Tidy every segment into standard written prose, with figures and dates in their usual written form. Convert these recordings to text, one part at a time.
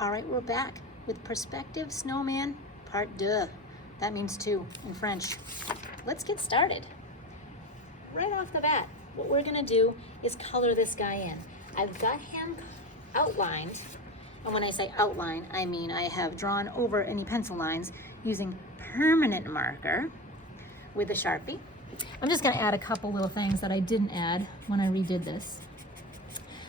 All right, we're back with Perspective Snowman Part 2. That means 2 in French. Let's get started. Right off the bat, what we're gonna do is color this guy in. I've got him outlined, and when I say outline, I mean I have drawn over any pencil lines using permanent marker with a Sharpie. I'm just gonna add a couple little things that I didn't add when I redid this.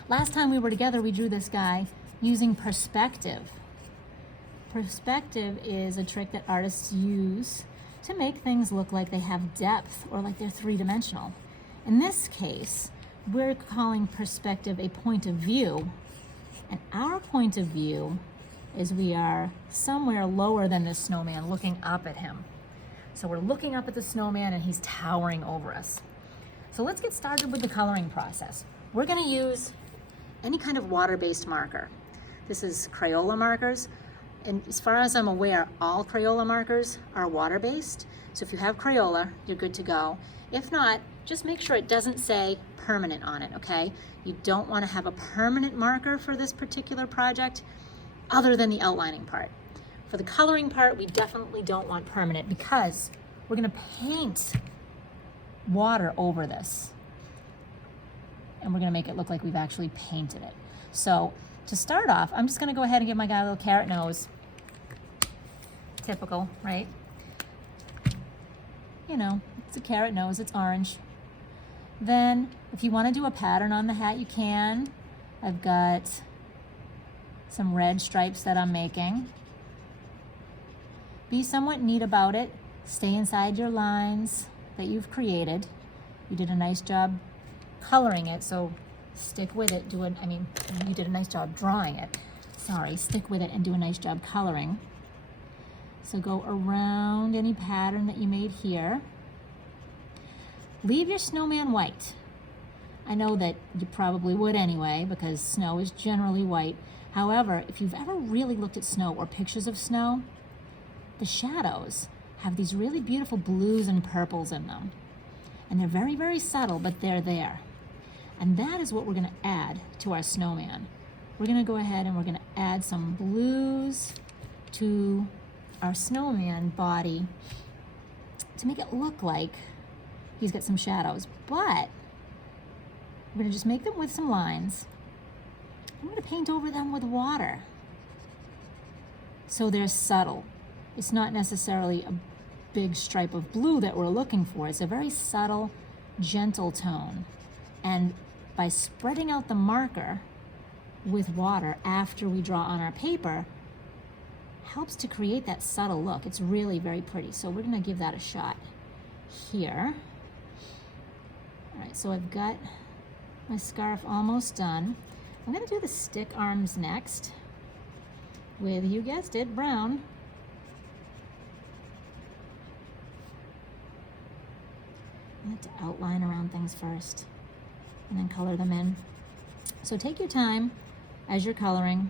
Last time we were together, we drew this guy using perspective. Perspective is a trick that artists use to make things look like they have depth or like they're three-dimensional. In this case, we're calling perspective a point of view, and our point of view is we are somewhere lower than this snowman, looking up at him. So we're looking up at the snowman and he's towering over us. So let's get started with the coloring process. We're gonna use any kind of water-based marker. This is Crayola markers, and as far as I'm aware, all Crayola markers are water-based. So if you have Crayola, you're good to go. If not, just make sure it doesn't say permanent on it, okay? You don't want to have a permanent marker for this particular project other than the outlining part. For the coloring part, we definitely don't want permanent because we're gonna paint water over this. And we're gonna make it look like we've actually painted it. So to start off, I'm just gonna go ahead and give my guy a little carrot nose. Typical, right? You know, it's a carrot nose, it's orange. Then, if you wanna do a pattern on the hat, you can. I've got some red stripes that I'm making. Be somewhat neat about it. Stay inside your lines that you've created. You did a nice job coloring it, so stick with it. You did a nice job drawing it. Sorry, stick with it and do a nice job coloring. So go around any pattern that you made here. Leave your snowman white. I know that you probably would anyway because snow is generally white. However, if you've ever really looked at snow or pictures of snow, the shadows have these really beautiful blues and purples in them. And they're very, very subtle, but they're there. And that is what we're gonna add to our snowman. We're gonna go ahead and we're gonna add some blues to our snowman body to make it look like he's got some shadows. But we're gonna just make them with some lines. I'm gonna paint over them with water. So they're subtle. It's not necessarily a big stripe of blue that we're looking for. It's a very subtle, gentle tone. And by spreading out the marker with water after we draw on our paper, helps to create that subtle look. It's really very pretty. So we're gonna give that a shot here. All right, so I've got my scarf almost done. I'm gonna do the stick arms next with, you guessed it, brown. I like to outline around things first and then color them in. So take your time as you're coloring.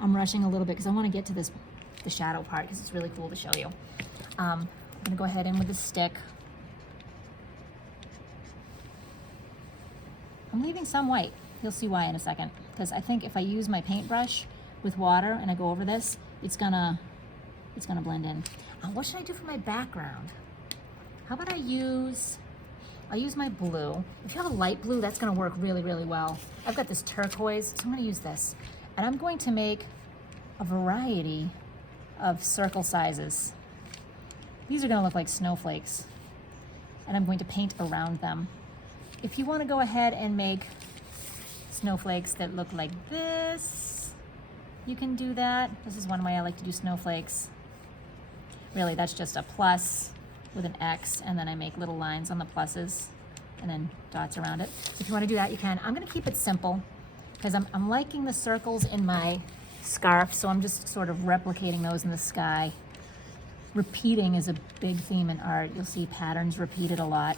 I'm rushing a little bit because I want to get to the shadow part because it's really cool to show you. I'm gonna go ahead in with the stick. I'm leaving some white. You'll see why in a second. Because I think if I use my paintbrush with water and I go over this, it's gonna blend in. What should I do for my background? How about I'll use my blue. If you have a light blue, that's gonna work really, really well. I've got this turquoise, so I'm gonna use this. And I'm going to make a variety of circle sizes. These are gonna look like snowflakes. And I'm going to paint around them. If you wanna go ahead and make snowflakes that look like this, you can do that. This is one way I like to do snowflakes. Really, that's just a plus with an X, and then I make little lines on the pluses and then dots around it. If you want to do that, you can. I'm going to keep it simple because I'm liking the circles in my scarf, so I'm just sort of replicating those in the sky. Repeating is a big theme in art. You'll see patterns repeated a lot.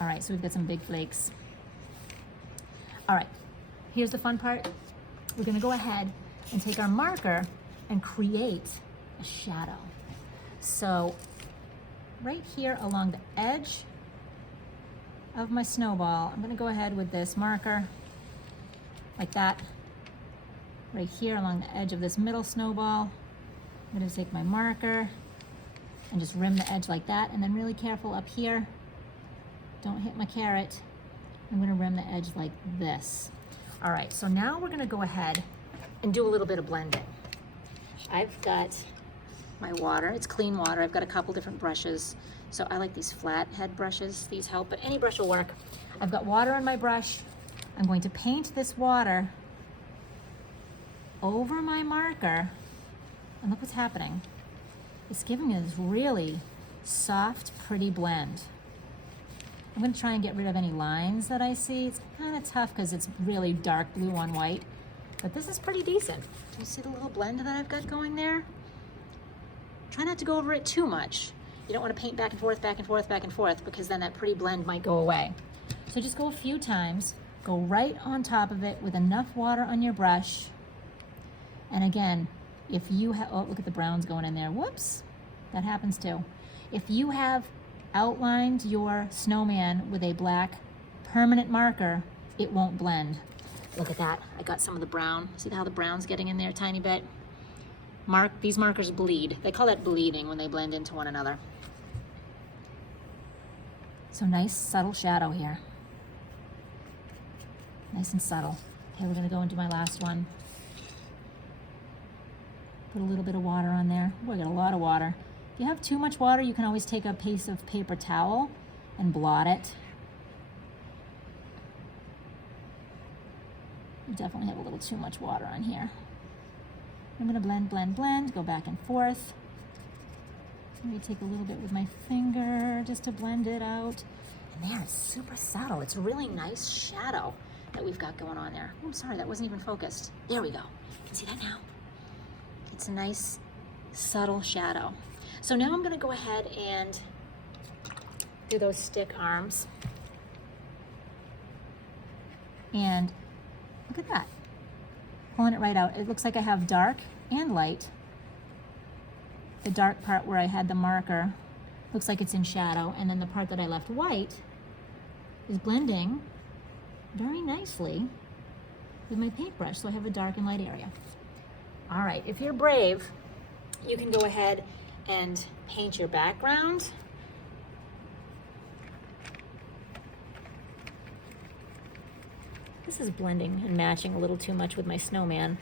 All right, so we've got some big flakes. All right, here's the fun part. We're going to go ahead and take our marker and create a shadow. So right here along the edge of my snowball, I'm gonna go ahead with this marker like that, right here along the edge of this middle snowball. I'm gonna take my marker and just rim the edge like that, and then really careful up here. Don't hit my carrot. I'm gonna rim the edge like this. All right, so now we're gonna go ahead and do a little bit of blending. I've got my water, it's clean water. I've got a couple different brushes. So I like these flat head brushes, these help, but any brush will work. I've got water on my brush. I'm going to paint this water over my marker, and look what's happening. It's giving me this really soft, pretty blend. I'm gonna try and get rid of any lines that I see. It's kind of tough because it's really dark blue on white, but this is pretty decent. Do you see the little blend that I've got going there? Try not to go over it too much. You don't want to paint back and forth, back and forth, back and forth, because then that pretty blend might go away. So just go a few times, go right on top of it with enough water on your brush. And again, if you have, oh, look at the browns going in there. Whoops, that happens too. If you have outlined your snowman with a black permanent marker, it won't blend. Look at that, I got some of the brown. See how the brown's getting in there a tiny bit? These markers bleed. They call that bleeding when they blend into one another. So nice subtle shadow here. Nice and subtle. Okay, we're gonna go and do my last one. Put a little bit of water on there. Oh, I got a lot of water. If you have too much water, you can always take a piece of paper towel and blot it. You definitely have a little too much water on here. I'm gonna blend, blend, blend, go back and forth. Maybe take a little bit with my finger just to blend it out. And there, it's super subtle. It's a really nice shadow that we've got going on there. Oh, I'm sorry, that wasn't even focused. There we go. You can see that now. It's a nice, subtle shadow. So now I'm gonna go ahead and do those stick arms. And look at that. Pulling it right out. It looks like I have dark and light. The dark part where I had the marker looks like it's in shadow, and then the part that I left white is blending very nicely with my paintbrush, so I have a dark and light area. All right, if you're brave, you can go ahead and paint your background. This is blending and matching a little too much with my snowman.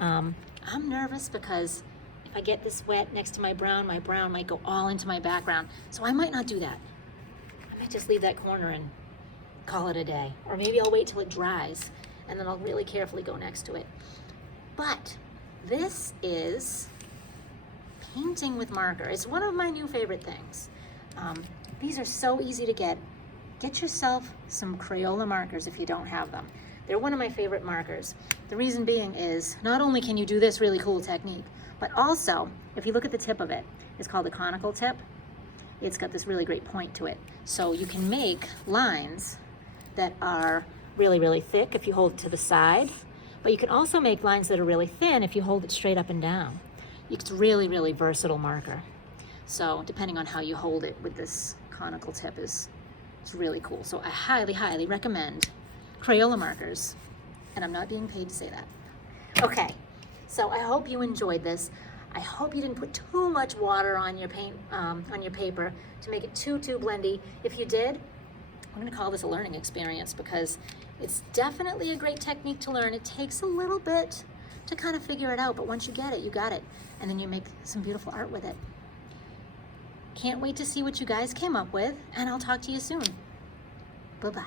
I'm nervous because if I get this wet next to my brown might go all into my background. So I might not do that. I might just leave that corner and call it a day. Or maybe I'll wait till it dries and then I'll really carefully go next to it. But this is painting with marker. It's one of my new favorite things. These are so easy to get. Get yourself some Crayola markers if you don't have them. They're one of my favorite markers. The reason being is not only can you do this really cool technique, but also if you look at the tip of it, it's called a conical tip. It's got this really great point to it. So you can make lines that are really, really thick if you hold it to the side, but you can also make lines that are really thin if you hold it straight up and down. It's really, really versatile marker. So depending on how you hold it with this conical tip it's really cool. So I highly, highly recommend Crayola markers, and I'm not being paid to say that. Okay, so I hope you enjoyed this. I hope you didn't put too much water on your paint, on your paper to make it too blendy. If you did, I'm gonna call this a learning experience because it's definitely a great technique to learn. It takes a little bit to kind of figure it out, but once you get it, you got it. And then you make some beautiful art with it. Can't wait to see what you guys came up with, and I'll talk to you soon. Bye-bye.